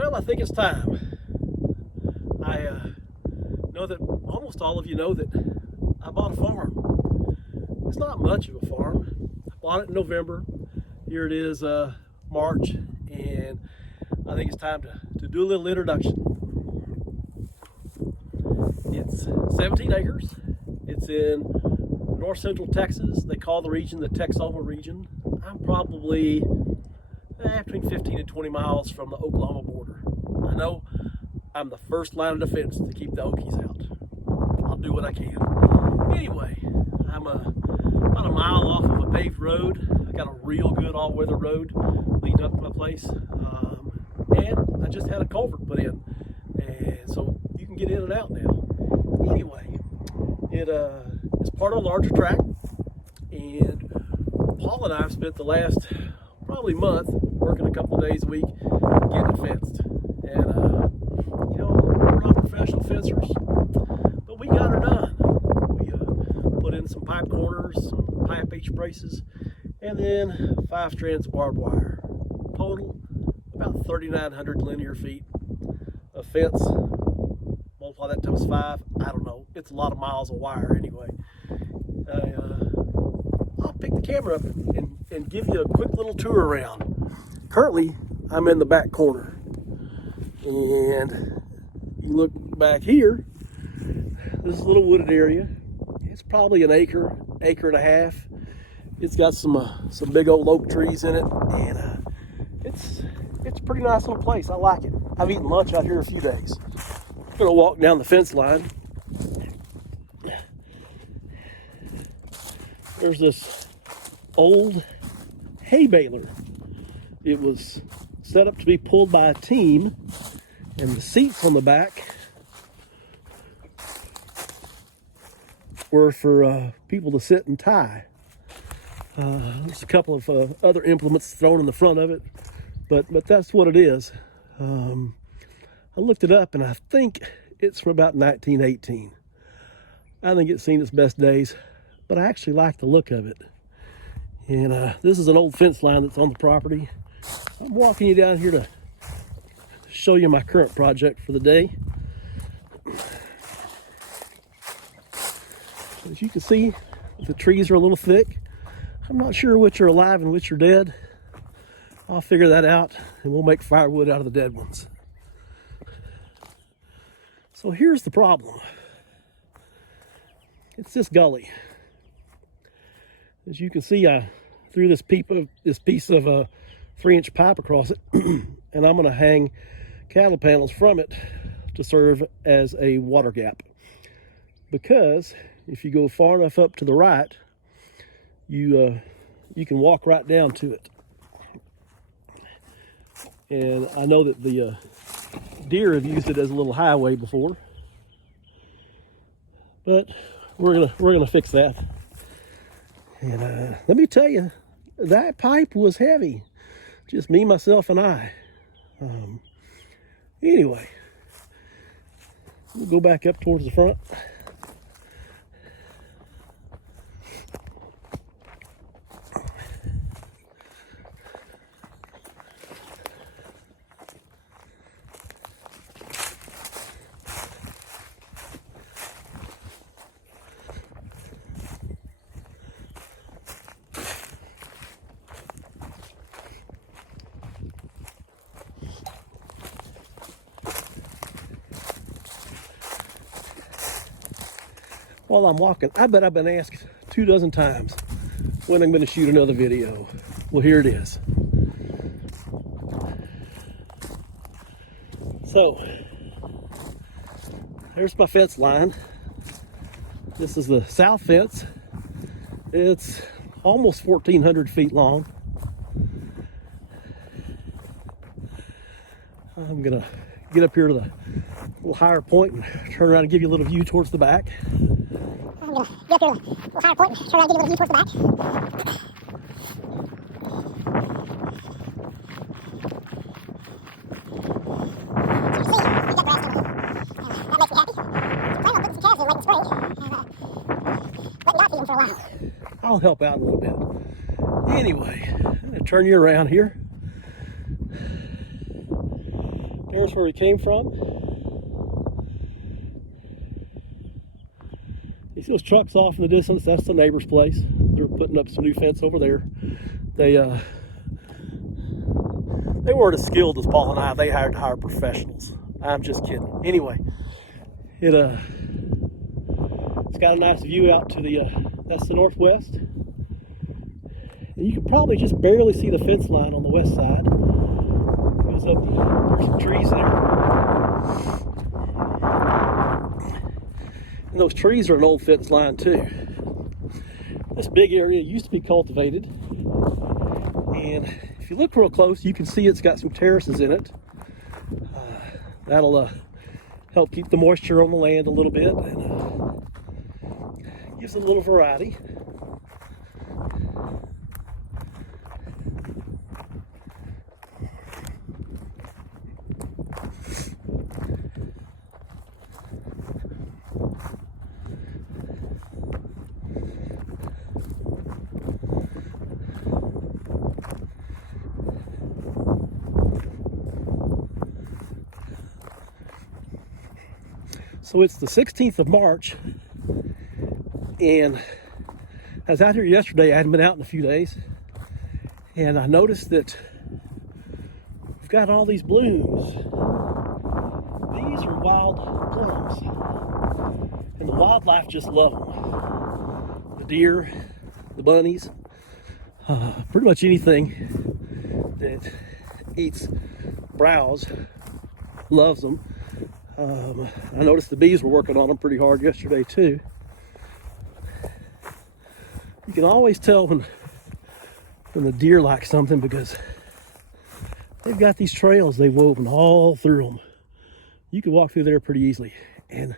Well, I think it's time. I know that almost all of you know that I bought a farm. It's not much of a farm. I bought it in November. Here it is March, and I think it's time to do a little introduction. It's 17 acres. It's in north central Texas. They call the region the Texoma region. I'm probably between 15 and 20 miles from the Oklahoma border. I know I'm the first line of defense to keep the Okies out. I'll do what I can. Anyway, I'm about a mile off of a paved road. I got a real good all-weather road leading up to my place. And I just had a culvert put in. And so you can get in and out now. Anyway, it's part of a larger tract. And Paul and I have spent the last probably month working a couple of days a week getting it fenced. And you know, we're not professional fencers, but we got her done. We put in some pipe corners, some pipe H braces, and then 5 strands of barbed wire. Total about 3,900 linear feet of fence. Multiply that times 5. I don't know. It's a lot of miles of wire anyway. I'll pick the camera up and give you a quick little tour around. Currently, I'm in the back corner. And you look back here, this is a little wooded area. It's probably an acre and a half. It's got some big old oak trees in it, and it's a pretty nice little place. I like it. I've eaten lunch out here a few days. I'm gonna walk down the fence line. There's this old hay baler. It was set up to be pulled by a team, and the seats on the back were for people to sit and tie. There's a couple of other implements thrown in the front of it, but that's what it is. I looked it up, and I think it's from about 1918. I think it's seen its best days, but I actually like the look of it. And this is an old fence line that's on the property. I'm walking you down here to show you my current project for the day. As you can see, the trees are a little thick. I'm not sure which are alive and which are dead. I'll figure that out, and we'll make firewood out of the dead ones. So here's the problem. It's this gully. As you can see, I threw this piece of 3-inch pipe across it, and I'm going to hang cattle panels from it to serve as a water gap. Because if you go far enough up to the right, you can walk right down to it. And I know that the deer have used it as a little highway before, but we're gonna fix that. And let me tell you, that pipe was heavy. Just me, myself, and I. Anyway, we'll go back up towards the front. While I'm walking, I bet I've been asked 24 times when I'm going to shoot another video. Well, here it is. So, there's my fence line. This is the south fence. It's almost 1,400 feet long. I'm going to get up here to the little higher point and turn around and give you a little view towards the back. I'm going to get up here to a little higher point and turn around and give you a little view towards the back. So you see, we've got grass coming in, and that makes me happy. So I'm planning on putting some calves in late in spring, and letting not feed them for a while. I'll help out a little bit. Anyway, I'm going to turn you around here. There's where he came from. You see those trucks off in the distance? That's the neighbor's place. They're putting up some new fence over there. They weren't as skilled as Paul and I. They hired to hire professionals. I'm just kidding. Anyway, it's got a nice view out to the that's the northwest. And you can probably just barely see the fence line on the west side. Goes up, there's some trees there. And those trees are an old fence line too. This big area used to be cultivated. And if you look real close, you can see it's got some terraces in it. That'll help keep the moisture on the land a little bit and gives it a little variety. So it's the 16th of March, and I was out here yesterday. I hadn't been out in a few days, and I noticed that we've got all these blooms. These are wild plums, and the wildlife just love them. The deer, the bunnies, pretty much anything that eats browse loves them. I noticed the bees were working on them pretty hard yesterday too. You can always tell when the deer like something because they've got these trails they've woven all through them. You can walk through there pretty easily, and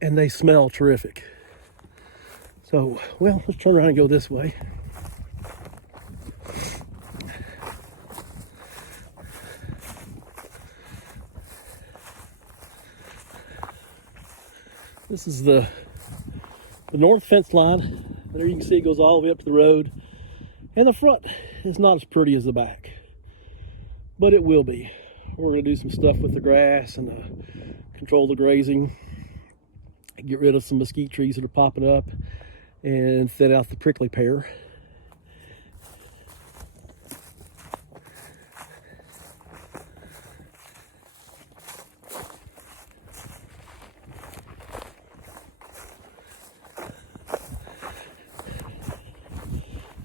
they smell terrific. So, well, let's turn around and go this way. This is the north fence line. There you can see it goes all the way up to the road. And the front is not as pretty as the back, but it will be. We're going to do some stuff with the grass and control the grazing, get rid of some mesquite trees that are popping up, and thin out the prickly pear.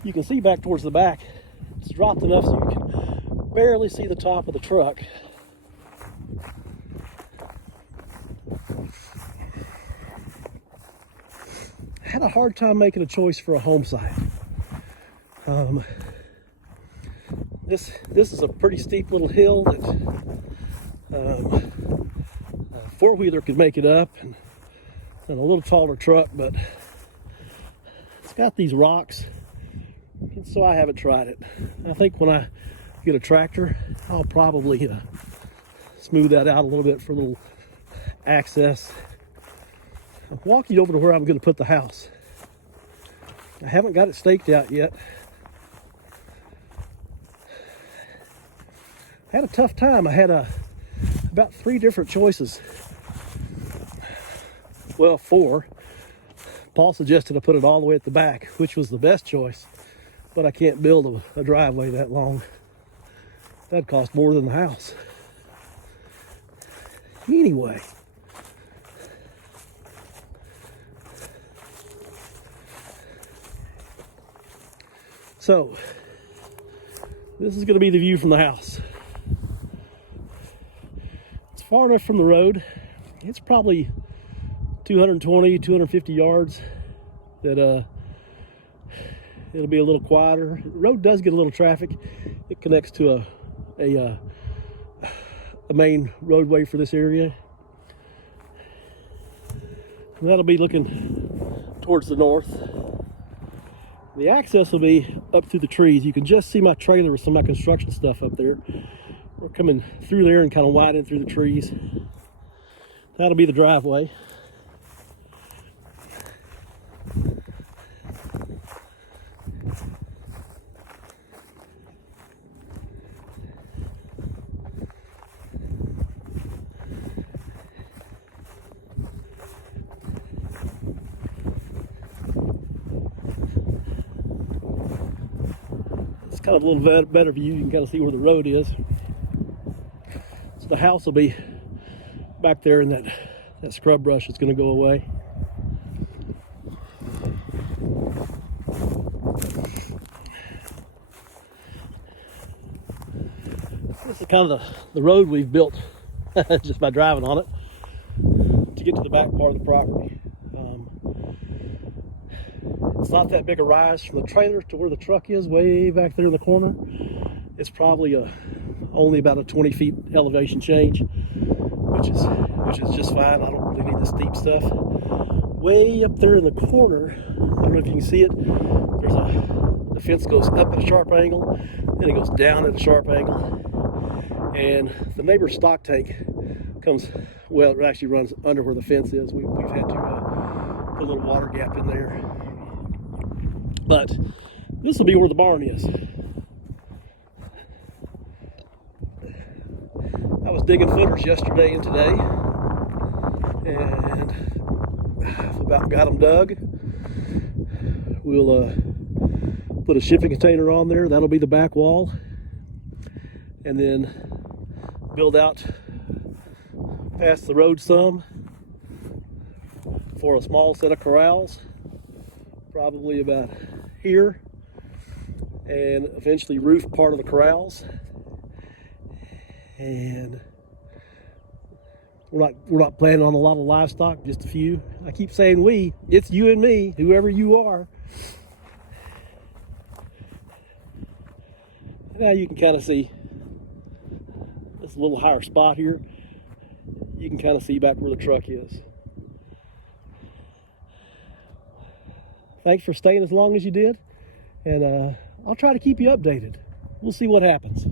You can see back towards the back, it's dropped enough so you can barely see the top of the truck. I had a hard time making a choice for a home site. This is a pretty steep little hill that a four-wheeler could make it up, and a little taller truck, but it's got these rocks. So I haven't tried it. I think when I get a tractor, I'll probably smooth that out a little bit for a little access. I'm walking over to where I'm going to put the house. I haven't got it staked out yet. I had a tough time. I had about 3 different choices. Well, 4. Paul suggested I put it all the way at the back, which was the best choice. But I can't build a driveway that long. That'd cost more than the house. Anyway. So, this is going to be the view from the house. It's far enough from the road. It's probably 220, 250 yards that it'll be a little quieter. The road does get a little traffic. It connects to a main roadway for this area. And that'll be looking towards the north. The access will be up through the trees. You can just see my trailer with some of my construction stuff up there. We're coming through there and kind of widen through the trees. That'll be the driveway. kind of a little better view. You can kind of see where the road is. So the house will be back there, and that scrub brush is going to go away. This is kind of the road we've built just by driving on it to get to the back part of the property. It's not that big a rise from the trailer to where the truck is, way back there in the corner. It's probably only about a 20 feet elevation change, which is just fine. I don't really need the steep stuff. Way up there in the corner, I don't know if you can see it, the fence goes up at a sharp angle, then it goes down at a sharp angle. And the neighbor's stock tank comes, well, it actually runs under where the fence is. We've had to put a little water gap in there. But this will be where the barn is. I was digging footers yesterday and today, and I've about got them dug. We'll put a shipping container on there. That'll be the back wall. And then build out past the road some for a small set of corrals, probably about here, and eventually roof part of the corrals. And we're not planning on a lot of livestock, just a few. I keep saying we, it's you and me, whoever you are. Now you can kind of see this little higher spot here. You can kind of see back where the truck is. Thanks for staying as long as you did, and I'll try to keep you updated. We'll see what happens.